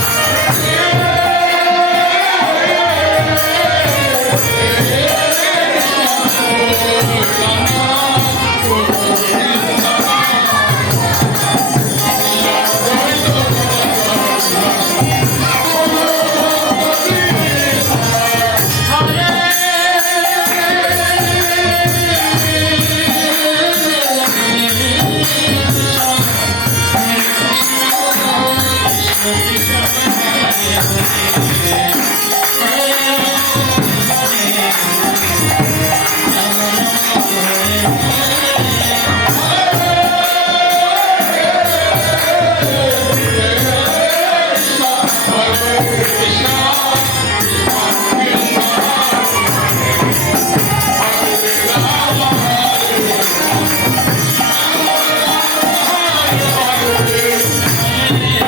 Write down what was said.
Yeah. Yeah.